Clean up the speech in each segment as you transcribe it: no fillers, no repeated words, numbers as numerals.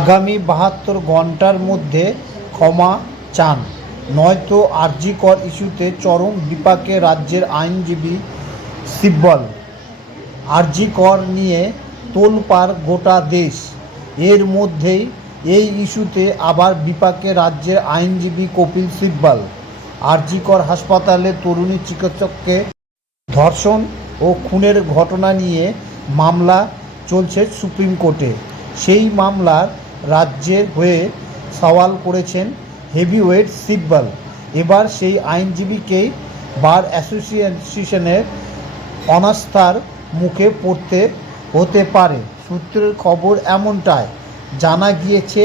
আগামী ৭২ ঘণ্টার মধ্যে ক্ষমা চান, নয়তো আরজি কর ইস্যুতে চরম বিপাকে রাজ্যের আইনজীবী সিব্বল। আরজি কর নিয়ে তোলপাড় গোটা দেশ। এর মধ্যেই এই ইস্যুতে আবার বিপাকে রাজ্যের আইনজীবী কপিল সিব্বল। আরজি কর হাসপাতালে তরুণী চিকিৎসককে ধর্ষণ ও খুনের ঘটনা নিয়ে মামলা চলছে সুপ্রিম কোর্টে। সেই মামলার রাজ্যের হয়ে সওয়াল করেছেন হেভিওয়েট সিব্বল। এবার সেই আইনজীবীকেই বার অ্যাসোসিয়েশনের অনাস্থার মুখে পড়তে হতে পারে। সূত্রের খবর এমনটাই। জানা গিয়েছে,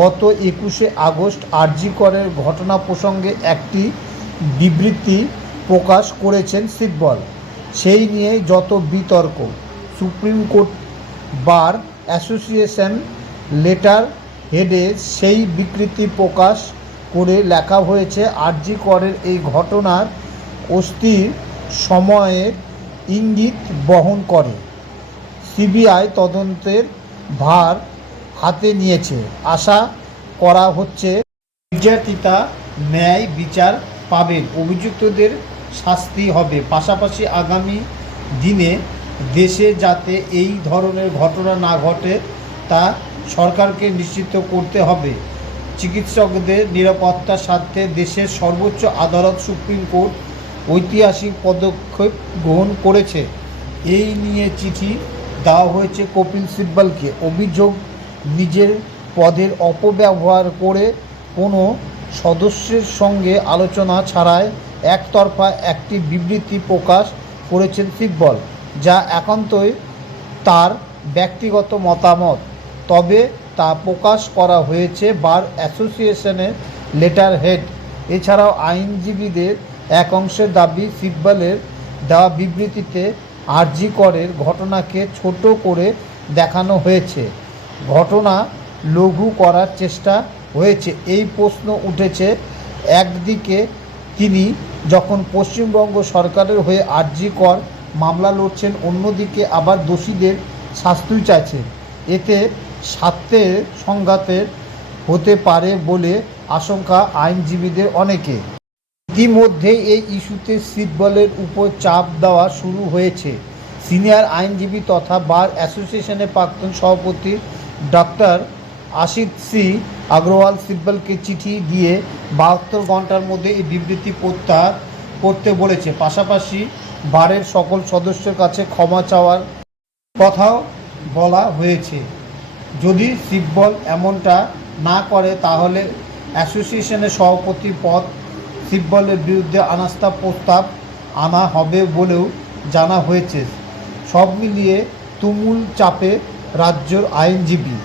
গত ২১শে আগস্ট আরজি করের ঘটনা প্রসঙ্গে একটি বিবৃতি প্রকাশ করেছেন সিব্বল। সেই নিয়েই যত বিতর্ক। Supreme court bar association letter হেডে সেই বিবৃতি প্রকাশ করে লেখা হয়েছে, আরজি করের এই ঘটনার অস্থির সময়ের ইঙ্গিত বহন করে। সিবিআই তদন্তের ভার হাতে নিয়েছে। আশা করা হচ্ছে নির্যাতিতা ন্যায় বিচার পাবেন, অভিযুক্তদের শাস্তি হবে। পাশাপাশি আগামী দিনে দেশে যাতে এই ধরনের ঘটনা না ঘটে তা সরকারকে নিশ্চিত করতে হবে। চিকিৎসকদের নিরাপত্তার স্বার্থে দেশের সর্বোচ্চ আদালত সুপ্রিম কোর্ট ঐতিহাসিক পদক্ষেপ গ্রহণ করেছে। এই নিয়ে চিঠি দেওয়া হয়েছে কপিল সিব্বলকে। অভিযোগ, নিজের পদের অপব্যবহার করে কোনো সদস্যের সঙ্গে আলোচনা ছাড়াই একতরফা একটি বিবৃতি প্রকাশ করেছেন সিব্বল, যা একান্তই তার ব্যক্তিগত মতামত। তবে তা প্রকাশ করা হয়েছে বার অ্যাসোসিয়েশনের লেটার হেড। এছাড়াও আইনজীবীদের এক অংশের দাবি, সিব্বলের দেওয়া বিবৃতিতে আরজি করের ঘটনাকে ছোট করে দেখানো হয়েছে, ঘটনা লঘু করার চেষ্টা হয়েছে। এই প্রশ্ন উঠেছে, একদিকে তিনি যখন পশ্চিমবঙ্গ সরকারের হয়ে আরজি কর মামলা লড়ছেন, অন্যদিকে আবার দোষীদের শাস্তি চাইছেন। এতে স্বার্থের সংঘাতের হতে পারে বলে আশঙ্কা আইনজীবীদের অনেকে। ইতিমধ্যে এই ইস্যুতে সিব্বলের উপর চাপ দেওয়া শুরু হয়েছে। সিনিয়র আইনজীবী তথা বার অ্যাসোসিয়েশনের প্রাক্তন সভাপতি ডক্টর আশিত সি আগরওয়াল সিব্বলকে চিঠি দিয়ে ৭২ ঘণ্টার মধ্যে এই বিবৃতি প্রত্যাহার করতে বলেছে। পাশাপাশি বারের সকল সদস্যের কাছে ক্ষমা চাওয়ার কথাও বলা হয়েছে। যদি সিব্বল এমনটা না করে তাহলে অ্যাসোসিয়েশনের সভাপতি পদ সিব্বলের বিরুদ্ধে অনাস্থা প্রস্তাব আনা হবে বলেও জানা হয়েছে। সব মিলিয়ে তুমুল চাপে রাজ্যের আইনজীবী।